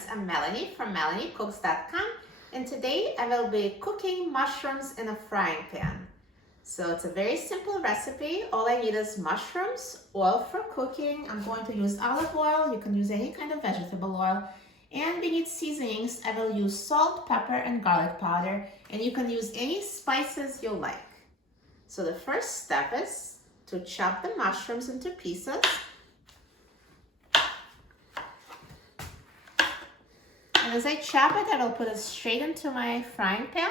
friends, I'm Melanie from MelanieCooks.com, and today I will be cooking mushrooms in a frying pan. So it's a very simple recipe. All I need is mushrooms, oil for cooking. I'm going to use olive oil. You can use any kind of vegetable oil. And we need seasonings. I will use salt, pepper, and garlic powder, and you can use any spices you like. So the first step is to chop the mushrooms into pieces. And as I chop it, I will put it straight into my frying pan.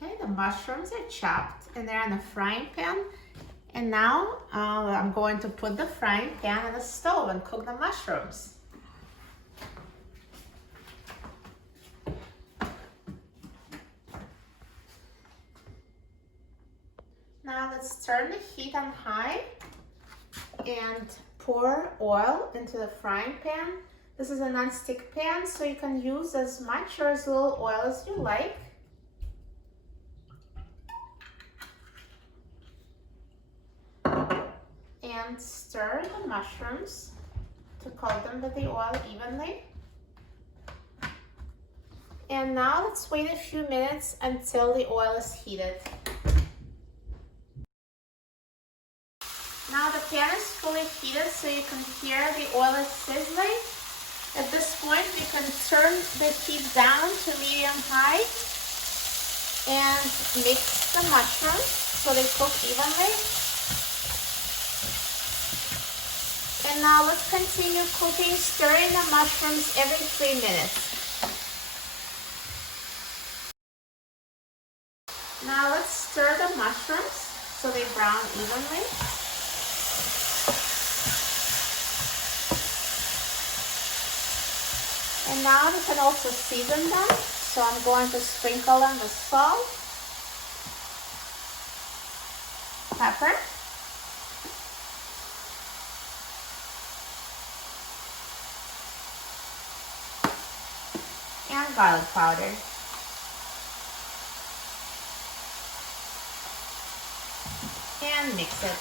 Okay, the mushrooms are chopped and they're in the frying pan. And now I'm going to put the frying pan on the stove and cook the mushrooms. Now let's turn the heat on high and pour oil into the frying pan. This is a non-stick pan, so you can use as much or as little oil as you like. And stir the mushrooms to coat them with the oil evenly. And now let's wait a few minutes until the oil is heated. Now the pan is fully heated, so you can hear the oil is sizzling. At this point, you can turn the heat down to medium-high and mix the mushrooms so they cook evenly. And now let's continue cooking, stirring the mushrooms every 3 minutes. Now let's stir the mushrooms so they brown evenly. And now we can also season them. So I'm going to sprinkle them with salt, pepper, and garlic powder. And mix it.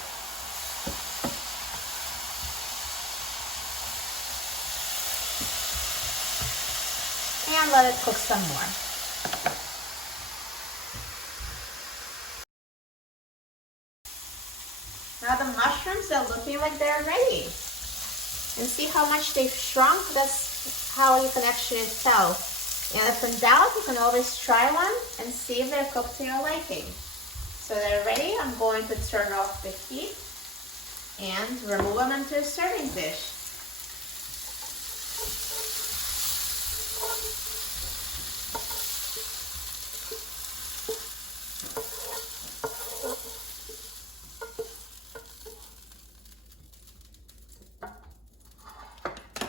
And let it cook some more. Now the mushrooms are looking like they're ready. And see how much they've shrunk? That's how you can actually tell. And if in doubt, you can always try one and see if they're cooked to your liking. So they're ready. I'm going to turn off the heat and remove them into a serving dish.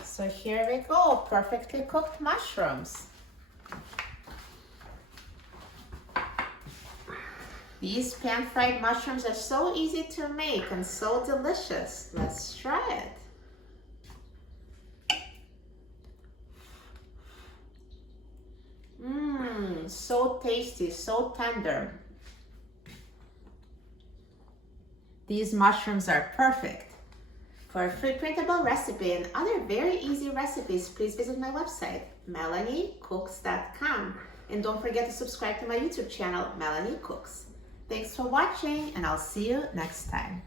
So here we go, perfectly cooked mushrooms. These pan-fried mushrooms are so easy to make and so delicious. Let's try it. So tasty, so tender. These mushrooms are perfect. For a free printable recipe and other very easy recipes, please visit my website, MelanieCooks.com. And don't forget to subscribe to my YouTube channel, Melanie Cooks. Thanks for watching, and I'll see you next time.